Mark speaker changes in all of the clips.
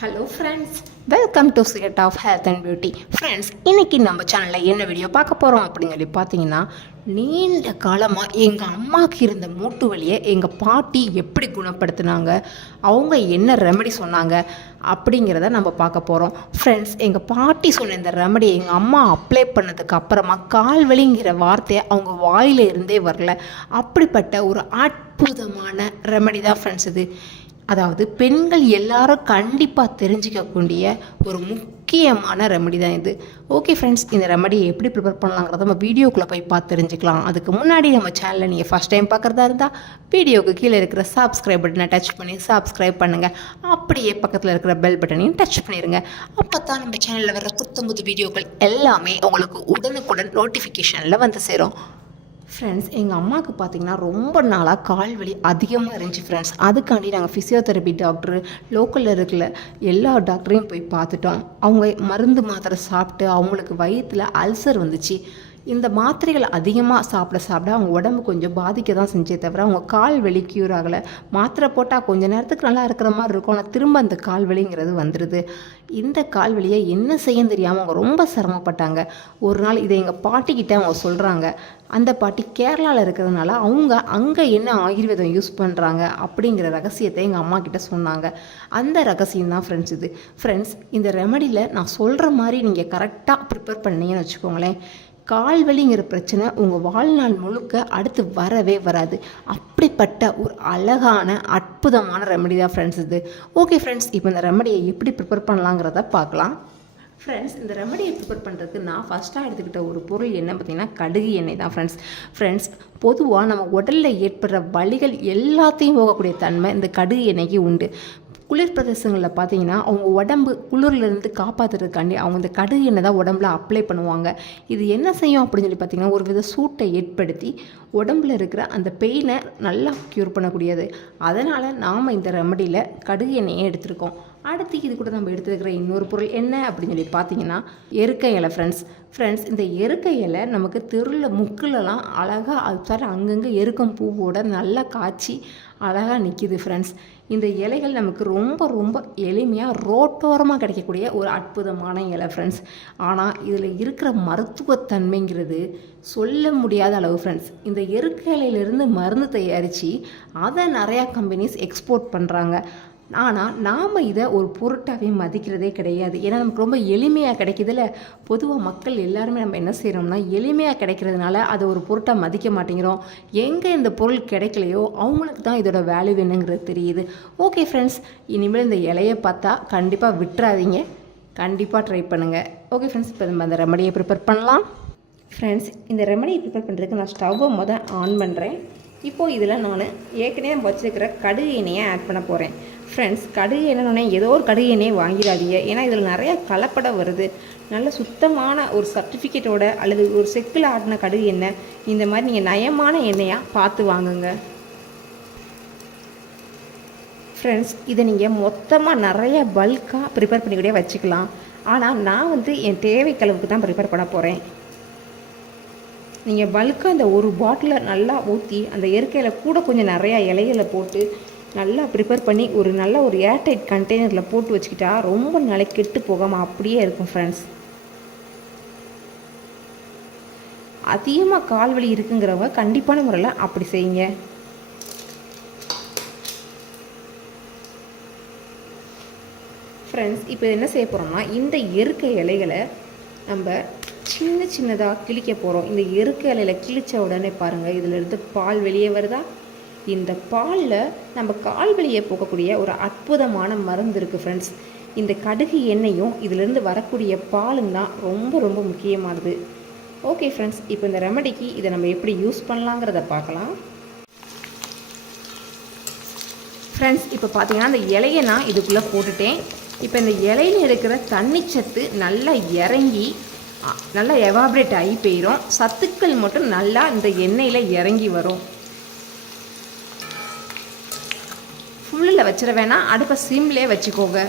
Speaker 1: Hello friends welcome to site of health and beauty friends இன்னைக்கு நம்ம சேனலில் என்ன வீடியோ பார்க்க போகிறோம் அப்படின்னு சொல்லி பார்த்தீங்கன்னா நீண்ட காலமாக எங்கள் அம்மாவுக்கு இருந்த மூட்டு வலியை எங்கள் பாட்டி எப்படி குணப்படுத்தினாங்க அவங்க என்ன ரெமெடி சொன்னாங்க அப்படிங்கிறத நம்ம பார்க்க போகிறோம் ஃப்ரெண்ட்ஸ் எங்கள் பாட்டி சொன்ன இந்த ரெமடி எங்கள் அம்மா அப்ளை பண்ணதுக்கு அப்புறமா கால் வலிங்கிற வார்த்தையை அவங்க வாயில இருந்தே வரல. அப்படிப்பட்ட ஒரு அற்புதமான ரெமெடி தான் ஃப்ரெண்ட்ஸ் இது. அதாவது பெண்கள் எல்லாரும் கண்டிப்பாக தெரிஞ்சிக்கக்கூடிய ஒரு முக்கியமான ரெமடி தான் இது. ஓகே ஃப்ரெண்ட்ஸ் இந்த ரெமடியை எப்படி ப்ரிப்பேர் பண்ணலாங்கிறத நம்ம வீடியோக்குள்ளே போய் பார்த்து தெரிஞ்சுக்கலாம். அதுக்கு முன்னாடி நம்ம சேனலில் நீங்கள் ஃபஸ்ட் டைம் பார்க்குறதா இருந்தால் வீடியோக்கு கீழே இருக்கிற சப்ஸ்கிரைப் பட்டனை டச் பண்ணி சப்ஸ்கிரைப் பண்ணுங்கள் அப்படியே பக்கத்தில் இருக்கிற பெல் பட்டனையும் டச் பண்ணிடுங்க அப்போ தான் நம்ம சேனலில் வர புத்தம்புது வீடியோக்கள் எல்லாமே உங்களுக்கு உடனுக்குடன் நோட்டிஃபிகேஷனில் வந்து சேரும். ஃப்ரெண்ட்ஸ் எங்கள் அம்மாவுக்கு பார்த்தீங்கன்னா ரொம்ப நாளாக கால் வலி அதிகமாக இருந்துச்சு ஃப்ரெண்ட்ஸ் அதுக்காண்டி நாங்கள் ஃபிசியோதெரப்பி டாக்டர் லோக்கலில் இருக்கிற எல்லா டாக்டரையும் போய் பார்த்துட்டோம். அவங்க மருந்து மாத்திரை சாப்பிட்டு அவங்களுக்கு வயிற்றில் அல்சர் வந்துச்சு. இந்த மாத்திரைகள் அதிகமாக சாப்பிட சாப்பிட அவங்க உடம்பு கொஞ்சம் பாதிக்க தான் செஞ்சே தவிர அவங்க கால் வலி க்யூர் ஆகலை. மாத்திரை போட்டால் கொஞ்ச நேரத்துக்கு நல்லா இருக்கிற மாதிரி இருக்கும். ஆனால் திரும்ப அந்த கால் வலிங்கிறது வந்துடுது இந்த கால் வலியை என்ன செய்ய தெரியாமல் அவங்க ரொம்ப சிரமப்பட்டாங்க. ஒரு நாள் இதை எங்கள் பாட்டிக்கிட்ட அவங்க சொல்கிறாங்க அந்த பாட்டி கேரளாவில் இருக்கிறதுனால அவங்க அங்கே என்ன ஆயுர்வேதம் யூஸ் பண்ணுறாங்க அப்படிங்கிற ரகசியத்தை எங்கள் அம்மா கிட்ட சொன்னாங்க. அந்த ரகசியம் தான் ஃப்ரெண்ட்ஸ் இது. ஃப்ரெண்ட்ஸ் இந்த ரெமடியில் நான் சொல்கிற மாதிரி நீங்கள் கரெக்டாக ப்ரிப்பேர் பண்ணீங்கன்னு வச்சுக்கோங்களேன். கால் வலிங்கிற பிரச்சனை உங்கள் வாழ்நாள் முழுக்க அடுத்து வரவே வராது. அப்படிப்பட்ட ஒரு அழகான அற்புதமான ரெமடி தான் ஃப்ரெண்ட்ஸ் இது. ஓகே ஃப்ரெண்ட்ஸ் இப்போ இந்த ரெமடியை எப்படி ப்ரிப்பேர் பண்ணலாங்கிறத பார்க்கலாம். ஃப்ரெண்ட்ஸ் இந்த ரெமடியை ப்ரிப்பேர் பண்ணுறதுக்கு நான் ஃபஸ்ட்டாக எடுத்துக்கிட்ட ஒரு பொருள் என்ன பார்த்தீங்கன்னா கடுகு எண்ணெய் தான் ஃப்ரெண்ட்ஸ் ஃப்ரெண்ட்ஸ் பொதுவாக நம்ம உடலில் ஏற்படுற வலிகள் எல்லாத்தையும் போகக்கூடிய தன்மை இந்த கடுகு எண்ணெய்க்கு உண்டு. குளிர் பிரதேசங்களில் பார்த்தீங்கன்னா அவங்க உடம்பு குளிர்லேருந்து காப்பாற்றுறதுக்காண்டி அவங்க இந்த கடுகு எண்ணெய் தான் உடம்புல அப்ளை பண்ணுவாங்க. இது என்ன செய்யும் அப்படின்னு சொல்லி பார்த்தீங்கன்னா ஒரு வித சூட்டை ஏற்படுத்தி உடம்புல இருக்கிற அந்த பெயினை நல்லா க்யூர் பண்ணக்கூடியது. அதனால் நாம் இந்த ரெமடியில் கடுகு எண்ணெயை எடுத்திருக்கோம். அடுத்து இது கூட நம்ம எடுத்துருக்கிற இன்னொரு பொருள் என்ன அப்படின்னு சொல்லி பார்த்தீங்கன்னா எருக்கை இலை ஃப்ரெண்ட்ஸ் ஃப்ரெண்ட்ஸ் இந்த எருக்கை இலை நமக்கு தெருவில் முக்கிலலாம் அழகாக அது சார் அங்கங்கே எருக்கம் பூவோட நல்லா காய்ச்சி அழகாக நிற்கிது ஃப்ரெண்ட்ஸ் இந்த இலைகள் நமக்கு ரொம்ப ரொம்ப எளிமையாக ரோட்டோரமாக கிடைக்கக்கூடிய ஒரு அற்புதமான இலை ஃப்ரெண்ட்ஸ் ஆனால் இதில் இருக்கிற மருத்துவத்தன்மைங்கிறது சொல்ல முடியாத அளவு ஃப்ரெண்ட்ஸ் இந்த எருக்க இலையிலேருந்து மருந்து தயாரித்து அதை நிறையா கம்பெனிஸ் எக்ஸ்போர்ட் பண்ணுறாங்க ஆனால் நாம் இதை ஒரு பொருட்டாகவே மதிக்கிறதே கிடையாது. ஏன்னா நமக்கு ரொம்ப எளிமையாக கிடைக்கிதுல. பொதுவாக மக்கள் எல்லாருமே நம்ம என்ன செய்கிறோம்னா எளிமையாக கிடைக்கிறதுனால அதை ஒரு பொருட்டாக மதிக்க மாட்டேங்கிறோம். எங்கே இந்த பொருள் கிடைக்கலையோ அவங்களுக்கு தான் இதோட வேல்யூ என்னங்கிறது தெரியுது. ஓகே ஃப்ரெண்ட்ஸ் இனிமேல் இந்த இலையை பார்த்தா கண்டிப்பாக விட்டுறாதீங்க. கண்டிப்பாக ட்ரை பண்ணுங்கள் ஓகே ஃப்ரெண்ட்ஸ் இப்போ நம்ம அந்த ரெமடியை ப்ரிப்பேர் பண்ணலாம். ஃப்ரெண்ட்ஸ் இந்த ரெமடியை ப்ரிப்பேர் பண்ணுறதுக்கு நான் ஸ்டவ்வை மொதல் ஆன் பண்ணுறேன் இப்போது இதில் நான் ஏற்கனவே வச்சுருக்கிற கடுகு எண்ணெயை ஆட் பண்ண போகிறேன் ஃப்ரெண்ட்ஸ் கடுகு எண்ணெய் ஏதோ ஒரு கடுகு எண்ணெயை வாங்கிடாதீங்க. ஏன்னா இதில் நிறையா கலப்படம் வருது. நல்ல சுத்தமான ஒரு சர்டிஃபிகேட்டோட அல்லது ஒரு செக்கில் ஆடின கடுகு எண்ணெய் இந்த மாதிரி நீங்கள் நயமான எண்ணெயாக பார்த்து வாங்குங்க. ஃப்ரெண்ட்ஸ் இதை நீங்கள் மொத்தமாக நிறைய பல்காக ப்ரிப்பேர் பண்ணி கூட வச்சுக்கலாம். ஆனால் நான் வந்து என் தேவைக்களவுக்கு தான் ப்ரிப்பேர் பண்ண போகிறேன் நீங்கள் பல்காக அந்த ஒரு பாட்டிலை நல்லா ஊற்றி அந்த இயற்கையில் கூட கொஞ்சம் நிறையா இலைகளை போட்டு நல்லா ப்ரிப்பேர் பண்ணி ஒரு நல்ல ஒரு ஏர்டைட் கண்டெய்னரில் போட்டு வச்சுக்கிட்டா ரொம்ப நாளைக்கு கெட்டு போகாமல் அப்படியே இருக்கும் ஃப்ரெண்ட்ஸ் அதிகமாக கால் வலி இருக்குங்கிறவங்க கண்டிப்பான முறையில் அப்படி செய்யுங்க. ஃப்ரெண்ட்ஸ் இப்போ என்ன செய்ய போகிறோம்னா இந்த இயற்கை இலைகளை நம்ம சின்ன சின்னதாக கிழிக்க போகிறோம் இந்த எருக்க இலையில் கிழிச்ச உடனே பாருங்கள் இதில் இருந்து பால் வெளியே வருதா? இந்த பாலில் நம்ம கால் வழியே போகக்கூடிய ஒரு அற்புதமான மருந்து இருக்குது ஃப்ரெண்ட்ஸ் இந்த கடுகு எண்ணெயும் இதிலிருந்து வரக்கூடிய பாலும் தான் ரொம்ப ரொம்ப முக்கியமானது. ஓகே ஃப்ரெண்ட்ஸ் இப்போ இந்த ரெமடிக்கு இதை நம்ம எப்படி யூஸ் பண்ணலாங்கிறத பார்க்கலாம். ஃப்ரெண்ட்ஸ் இப்போ பார்த்தீங்கன்னா அந்த இலையை நான் இதுக்குள்ளே போட்டுட்டேன். இப்போ இந்த இலையில் இருக்கிற தண்ணி சத்து நல்லா இறங்கி நல்லா எவாப்ரேட் ஆகி போயிடும் சத்துக்கள் மட்டும் நல்லா இந்த எண்ணெயில் இறங்கி வரும். ஃபுல்லில் வச்சிட வேணாம். அடுப்பை சிம்லே வச்சுக்கோங்க.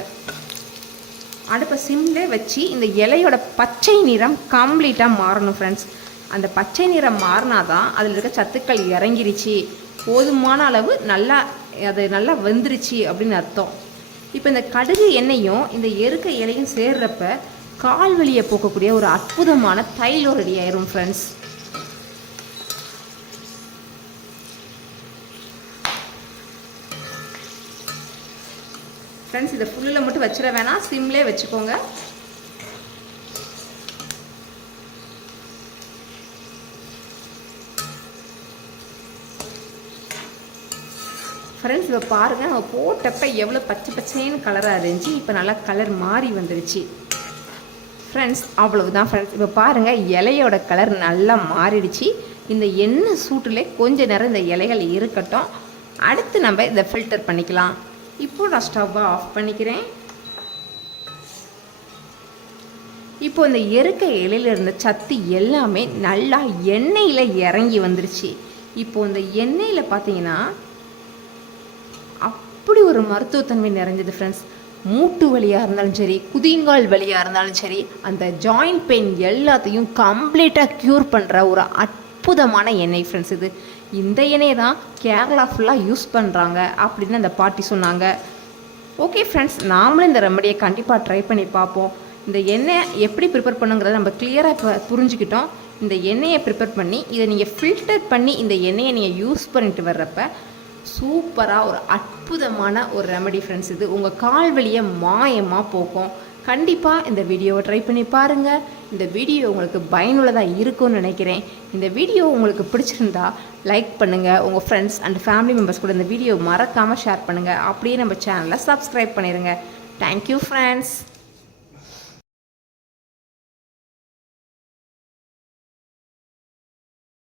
Speaker 1: அடுப்பை சிம்லே வச்சு இந்த இலையோட பச்சை நிறம் கம்ப்ளீட்டாக மாறணும் ஃப்ரெண்ட்ஸ் அந்த பச்சை நிறம் மாறினா தான் அதில் இருக்க சத்துக்கள் இறங்கிருச்சு. போதுமான அளவு நல்லா அது நல்லா வெந்துருச்சு அப்படின்னு அர்த்தம். இப்போ இந்த கடுகு எண்ணெயும் இந்த எருக்க இலையும் சேர்றப்ப கால் வலியை போக்கக்கூடிய ஒரு அற்புதமான தைலம் ரெடி ஆயிரும் ஃப்ரெண்ட்ஸ் ஃப்ரெண்ட்ஸ் இதை ஃபுல்லில் மட்டும் வச்சிட வேணாம். சிம்லே வச்சுக்கோங்க. ஃப்ரெண்ட்ஸ் இப்போ பாருங்கள் நம்ம போட்டப்ப எவ்வளோ பச்சை பச்சைன்னு கலராக இருந்துச்சு. இப்போ நல்லா கலர் மாறி வந்துருச்சு. ஃப்ரெண்ட்ஸ் அவ்வளவுதான் ஃப்ரெண்ட்ஸ் இப்போ பாருங்கள் இலையோட கலர் நல்லா மாறிடுச்சு. இந்த எண்ணெய் சூட்டில் கொஞ்ச நேரம் இந்த இலைகள் இருக்கட்டும். அடுத்து நம்ம இதை ஃபில்டர் பண்ணிக்கலாம். இப்போ நான் ஸ்டவ்வை ஆஃப் பண்ணிக்கிறேன். இப்போ இந்த எருக்க இலையில இருந்த சத்து எல்லாமே நல்லா எண்ணெயில் இறங்கி வந்துருச்சு. இப்போ இந்த எண்ணெயில் பார்த்தீங்கன்னா அப்படி ஒரு மருத்துவத்தன்மை நிறைஞ்சது ஃப்ரெண்ட்ஸ் மூட்டு வலியாக இருந்தாலும் சரி குதிங்கால் வலியாக இருந்தாலும் சரி அந்த ஜாயிண்ட் பெயின் எல்லாத்தையும் கம்ப்ளீட்டாக க்யூர் பண்ணுற ஒரு அற்புதமான எண்ணெய் ஃப்ரெண்ட்ஸ் இது. இந்த எண்ணெயை தான் கேரளா ஃபுல்லாக யூஸ் பண்ணுறாங்க அப்படின்னு அந்த பாட்டி சொன்னாங்க. ஓகே ஃப்ரெண்ட்ஸ் நாமளும் இந்த ரெமடியை கண்டிப்பாக ட்ரை பண்ணி பார்ப்போம். இந்த எண்ணெயை எப்படி ப்ரிப்பேர் பண்ணுங்கிறத நம்ம கிளியராக இப்போ புரிஞ்சுக்கிட்டோம். இந்த எண்ணெயை ப்ரிப்பேர் பண்ணி இதை நீங்கள் ஃபில்டர் பண்ணி இந்த எண்ணெயை நீங்கள் யூஸ் பண்ணிட்டு வர்றப்ப சூப்பராக ஒரு அற்புதமான ஒரு ரெமடி ஃப்ரெண்ட்ஸ் இது. உங்கள் கால் வலியை மாயமாக போக்கும். கண்டிப்பாக இந்த வீடியோவை ட்ரை பண்ணி பாருங்கள் இந்த வீடியோ உங்களுக்கு பயனுள்ளதாக இருக்கும்னு நினைக்கிறேன். இந்த வீடியோ உங்களுக்கு பிடிச்சிருந்தா லைக் பண்ணுங்கள் உங்கள் ஃப்ரெண்ட்ஸ் அண்ட் ஃபேமிலி மெம்பர்ஸ் கூட இந்த வீடியோ மறக்காமல் ஷேர் பண்ணுங்கள் அப்படியே நம்ம சேனலை சப்ஸ்கிரைப் பண்ணிடுங்க தேங்க்யூ ஃப்ரெண்ட்ஸ்